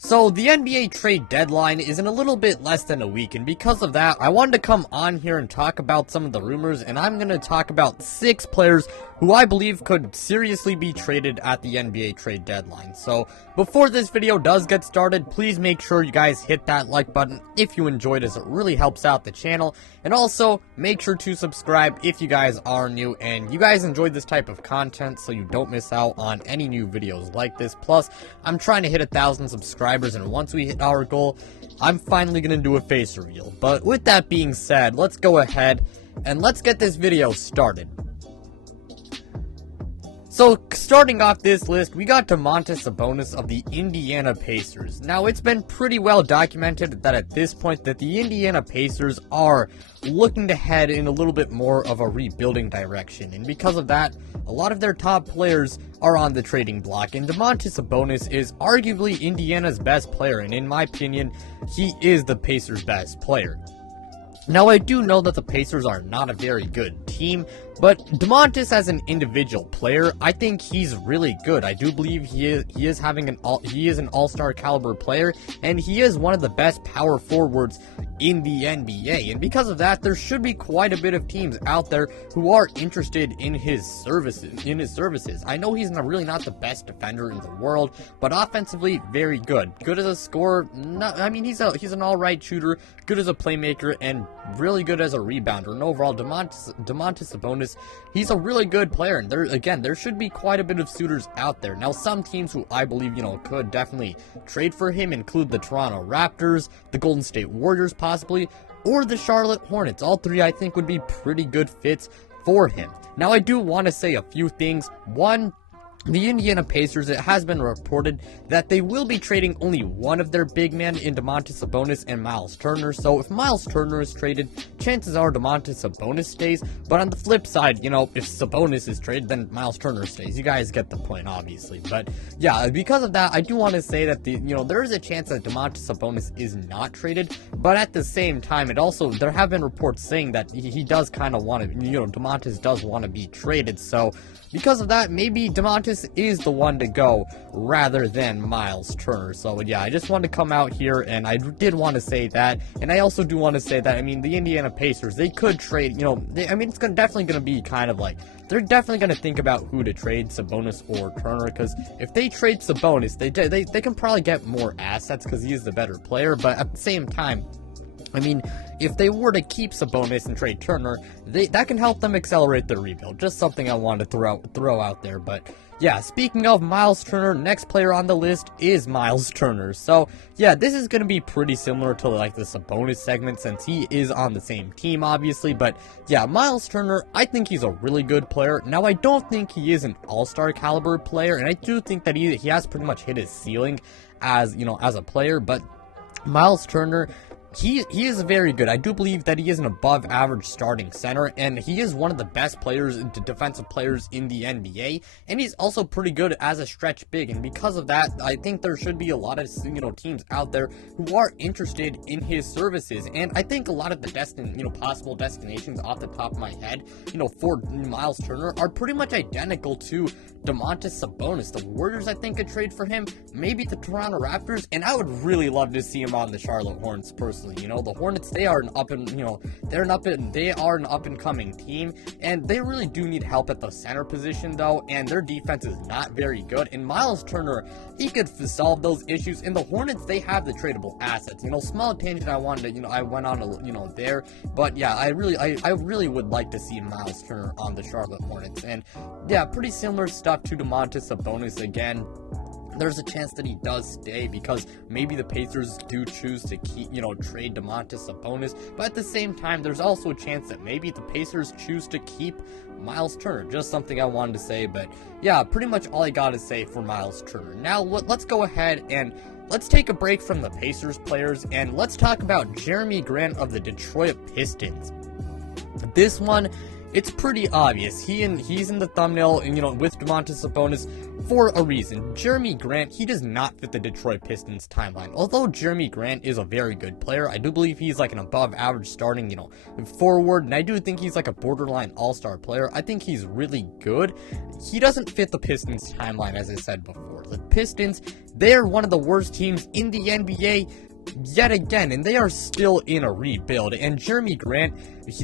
So the NBA trade deadline is in a little bit less than a week, and because of that, I wanted to come on here and talk about some of the rumors, and I'm going to talk about 6 players who I believe could seriously be traded at the NBA trade deadline. So before this video does get started, please make sure you guys hit that like button if you enjoyed, as it really helps out the channel, and also make sure to subscribe if you guys are new and you guys enjoyed this type of content so you don't miss out on any new videos like this. Plus, I'm trying to hit 1,000 subscribers, and once we hit our goal, I'm finally going to do a face reveal. But with that being said, let's go ahead and let's get this video started. So, starting off this list, we got Domantas Sabonis of the Indiana Pacers. Now, it's been pretty well documented that at this point that the Indiana Pacers are looking to head in a little bit more of a rebuilding direction, and because of that, a lot of their top players are on the trading block, and Domantas Sabonis is arguably Indiana's best player, and in my opinion, he is the Pacers' best player. Now, I do know that the Pacers are not a very good team, but Domantas as an individual player, I think he's really good. I do believe he is an all-star caliber player, and he is one of the best power forwards in the NBA, and because of that, there should be quite a bit of teams out there who are interested in his services. I know he's really not the best defender in the world, but offensively, very good. Good as a scorer, he's an alright shooter, good as a playmaker, and really good as a rebounder. And overall, Domantas Sabonis, he's a really good player, and there should be quite a bit of suitors out there. Now, some teams who I believe, could definitely trade for him include the Toronto Raptors, the Golden State Warriors possibly, or the Charlotte Hornets. All three I think would be pretty good fits for him. Now, I do want to say a few things. One, the Indiana Pacers, it has been reported that they will be trading only one of their big men in Domantas Sabonis and Myles Turner. So if Myles Turner is traded, chances are Domantas Sabonis stays. But on the flip side, if Sabonis is traded, then Myles Turner stays. You guys get the point, obviously. But yeah, because of that, I do want to say that there is a chance that Domantas Sabonis is not traded. But at the same time, there have been reports saying that he does kind of want to, Domantas does want to be traded. So because of that, maybe Domantas is the one to go rather than Myles Turner. So yeah, I just wanted to come out here, and I did want to say that. And I also do want to say that, the Indiana Pacers, they could trade, it's definitely going to be kind of like, they're definitely going to think about who to trade, Sabonis or Turner, because if they trade Sabonis, they can probably get more assets because he is the better player. But at the same time, if they were to keep Sabonis and trade Turner, that can help them accelerate their rebuild. Just something I wanted to throw out there. But yeah, speaking of Myles Turner, next player on the list is Myles Turner. So yeah, this is going to be pretty similar to like the Sabonis segment since he is on the same team, obviously. But yeah, Myles Turner, I think he's a really good player. Now, I don't think he is an all-star caliber player, and I do think that he has pretty much hit his ceiling as a player. But Myles Turner, he is very good. I do believe that he is an above average starting center, and he is one of the best defensive players in the NBA, and he's also pretty good as a stretch big. And because of that, I think there should be a lot of teams out there who are interested in his services. And I think a lot of the possible destinations off the top of my head, for Myles Turner are pretty much identical to Domantas Sabonis. The Warriors, I think, could trade for him, maybe the Toronto Raptors, and I would really love to see him on the Charlotte Hornets personally. The Hornets, they are an up and coming team, and they really do need help at the center position though, and their defense is not very good. And Myles Turner, he could solve those issues. And the Hornets, they have the tradable assets. Small tangent I went on there, but yeah, I really would like to see Myles Turner on the Charlotte Hornets. And yeah, pretty similar stuff to Domantas Sabonis again. There's a chance that he does stay because maybe the Pacers do choose to keep, trade Domantas Sabonis. But at the same time, there's also a chance that maybe the Pacers choose to keep Myles Turner. Just something I wanted to say. But yeah, pretty much all I got to say for Myles Turner. Now, let's go ahead and let's take a break from the Pacers players, and let's talk about Jerami Grant of the Detroit Pistons. This one it's pretty obvious. He's in the thumbnail, and, with Domantas Sabonis for a reason. Jerami Grant, he does not fit the Detroit Pistons timeline. Although Jerami Grant is a very good player, I do believe he's like an above average starting, forward, and I do think he's like a borderline all-star player. I think he's really good. He doesn't fit the Pistons timeline, as I said before. The Pistons, they're one of the worst teams in the NBA yet again, and they are still in a rebuild. And Jerami Grant,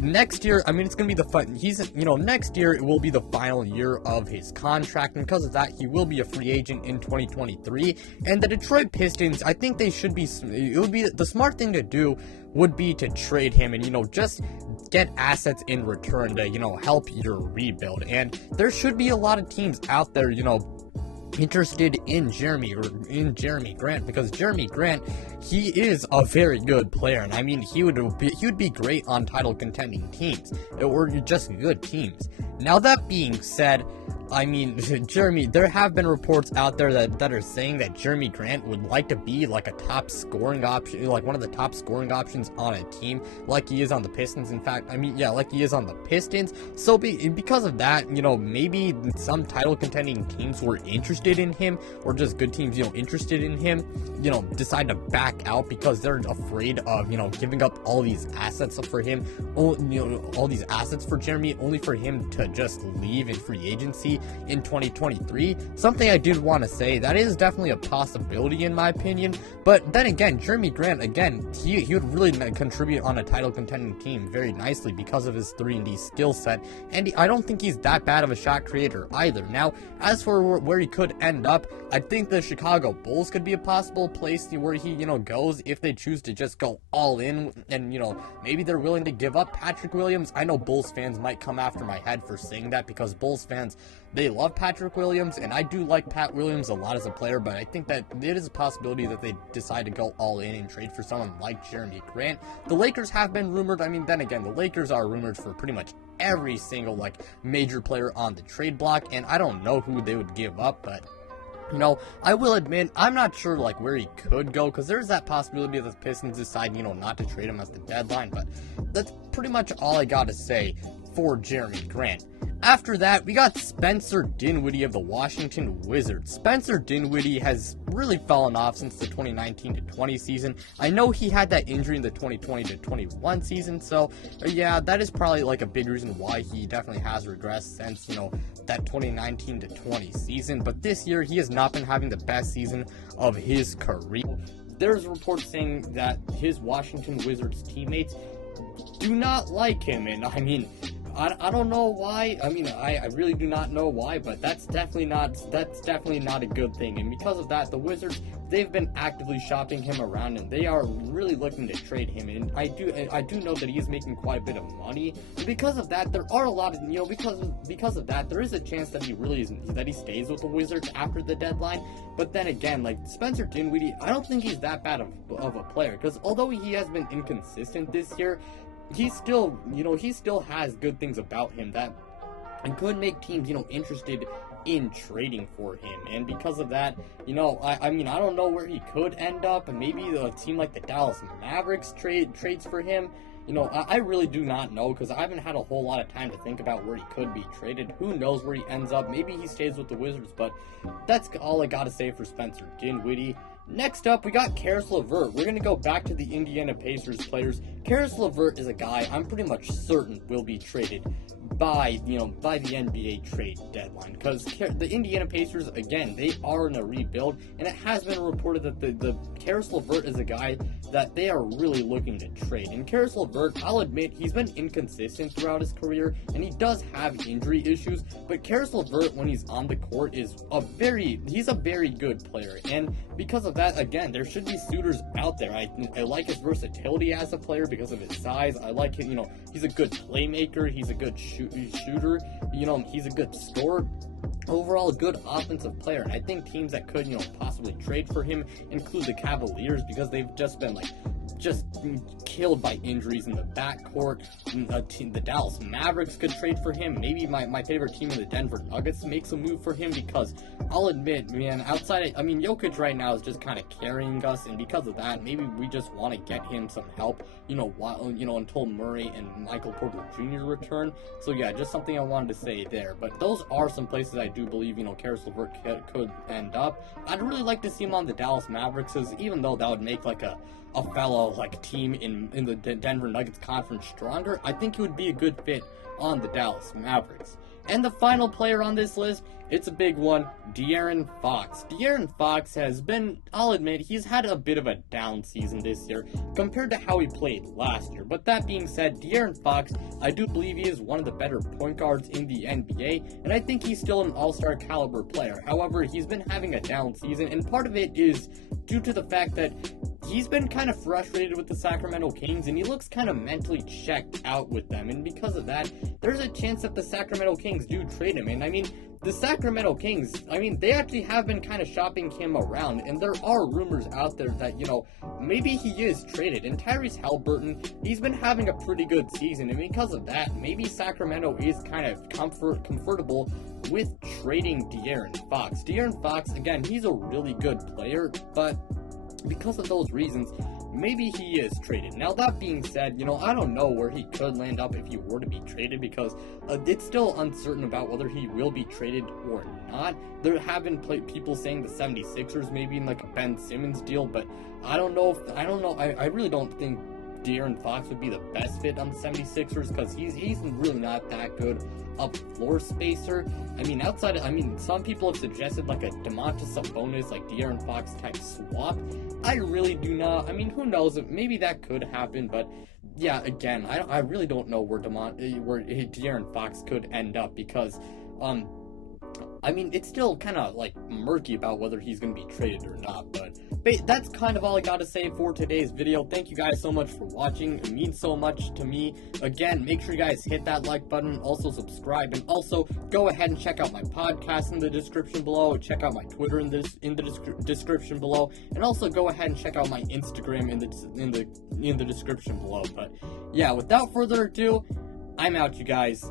next year, it's gonna be next year it will be the final year of his contract, and because of that, he will be a free agent in 2023. And the Detroit Pistons, I think they should be, it would be the smart thing to do would be to trade him and, just get assets in return to, help your rebuild. And there should be a lot of teams out there, interested in Jerami Grant, because Jerami Grant, he is a very good player, and he would be great on title contending teams, or just good teams. Now, that being said, there have been reports out there that are saying that Jerami Grant would like to be like a top scoring option, like one of the top scoring options on a team, like he is on the Pistons. In fact, like he is on the Pistons. So because of that, maybe some title contending teams were interested in him, or just good teams, interested in him, decide to back out because they're afraid of, giving up all these assets for him, all these assets for Jerami, only for him to just leave in free agency in 2023. Something I did want to say, that is definitely a possibility in my opinion. But then again, Jerami Grant, again, he would really contribute on a title contending team very nicely because of his 3-and-D skill set, and I don't think he's that bad of a shot creator either. Now, as for where he could end up, I think the Chicago Bulls could be a possible place where he, goes if they choose to just go all in, and, maybe they're willing to give up Patrick Williams. I know Bulls fans might come after my head for saying that, because Bulls fans, they love Patrick Williams, and I do like Pat Williams a lot as a player, but I think that it is a possibility that they decide to go all in and trade for someone like Jerami Grant. The Lakers have been rumored. Then again, the Lakers are rumored for pretty much every single, major player on the trade block, and I don't know who they would give up, but I will admit, I'm not sure, where he could go, because there's that possibility that the Pistons decide, not to trade him at the deadline, but that's pretty much all I got to say for Jerami Grant. After that, we got Spencer Dinwiddie of the Washington Wizards. Spencer Dinwiddie has really fallen off since the 2019-20 season. I know he had that injury in the 2020-21 season, so yeah, that is probably a big reason why he definitely has regressed since, that 2019-20 season. But this year, he has not been having the best season of his career. There's reports saying that his Washington Wizards teammates do not like him, and I don't know why. I really do not know why, but that's definitely not a good thing. And because of that, the Wizards, they've been actively shopping him around, and they are really looking to trade him. And I do know that he is making quite a bit of money. And because of that, there are a lot of because of that, there is a chance that he stays with the Wizards after the deadline. But then again, Spencer Dinwiddie, I don't think he's that bad of a player, because although he has been inconsistent this year, he still has good things about him that could make teams, interested in trading for him. And because of that, I don't know where he could end up, and maybe a team like the Dallas Mavericks trades for him. I really do not know, because I haven't had a whole lot of time to think about where he could be traded. Who knows where he ends up? Maybe he stays with the Wizards, but that's all I gotta say for Spencer Dinwiddie. Next up, we got Caris LeVert. We're going to go back to the Indiana Pacers players. Caris LeVert is a guy I'm pretty much certain will be traded by the NBA trade deadline, because the Indiana Pacers, again, they are in a rebuild, and it has been reported that the Caris LeVert is a guy that they are really looking to trade. And Caris LeVert, I'll admit, he's been inconsistent throughout his career, and he does have injury issues, but Caris LeVert, when he's on the court, he's a very good player. And because of that, again, there should be suitors out there. I like his versatility as a player because of his size. I like him, he's a good playmaker, he's a good shooter, he's a good scorer. Overall, a good offensive player, and I think teams that could, possibly trade for him include the Cavaliers, because they've just been just killed by injuries in the backcourt. The Dallas Mavericks could trade for him. Maybe my favorite team in the Denver Nuggets makes a move for him, because I'll admit, man, Jokic right now is just kind of carrying us, and because of that, maybe we just want to get him some help, until Murray and Michael Porter Jr. return. So yeah, just something I wanted to say there. But those are some places I do believe, Caris LeVert could end up. I'd really like to see him on the Dallas Mavericks, even though that would make like a fellow team in the Denver Nuggets conference stronger. I think he would be a good fit on the Dallas Mavericks. And the final player on this list, it's a big one, De'Aaron Fox. De'Aaron Fox has been, I'll admit, he's had a bit of a down season this year compared to how he played last year. But that being said, De'Aaron Fox, I do believe he is one of the better point guards in the NBA, and I think he's still an all-star caliber player. However, he's been having a down season, and part of it is due to the fact that he's been kind of frustrated with the Sacramento Kings, and he looks kind of mentally checked out with them, and because of that, there's a chance that the Sacramento Kings do trade him. And the Sacramento Kings, they actually have been kind of shopping him around, and there are rumors out there that, maybe he is traded. And Tyrese Haliburton, he's been having a pretty good season, and because of that, maybe Sacramento is kind of comfortable with trading De'Aaron Fox. De'Aaron Fox, again, he's a really good player, but because of those reasons, maybe he is traded. Now, that being said, I don't know where he could land up if he were to be traded, because it's still uncertain about whether he will be traded or not. There have been people saying the 76ers maybe in a Ben Simmons deal, but I don't know. I really don't think De'Aaron Fox would be the best fit on the 76ers, because he's really not that good a floor spacer. Some people have suggested a Domantas Sabonis, De'Aaron Fox type swap. I really do not. Who knows? Maybe that could happen, but yeah, again, I really don't know where De'Aaron Fox could end up, because it's still kind of murky about whether he's going to be traded or not. But that's kind of all I got to say for today's video. Thank you guys so much for watching. It means so much to me. Again, make sure you guys hit that like button, also subscribe, and also go ahead and check out my podcast in the description below. Check out my Twitter in the description below, and also go ahead and check out my Instagram in the description below. But yeah, without further ado, I'm out, you guys.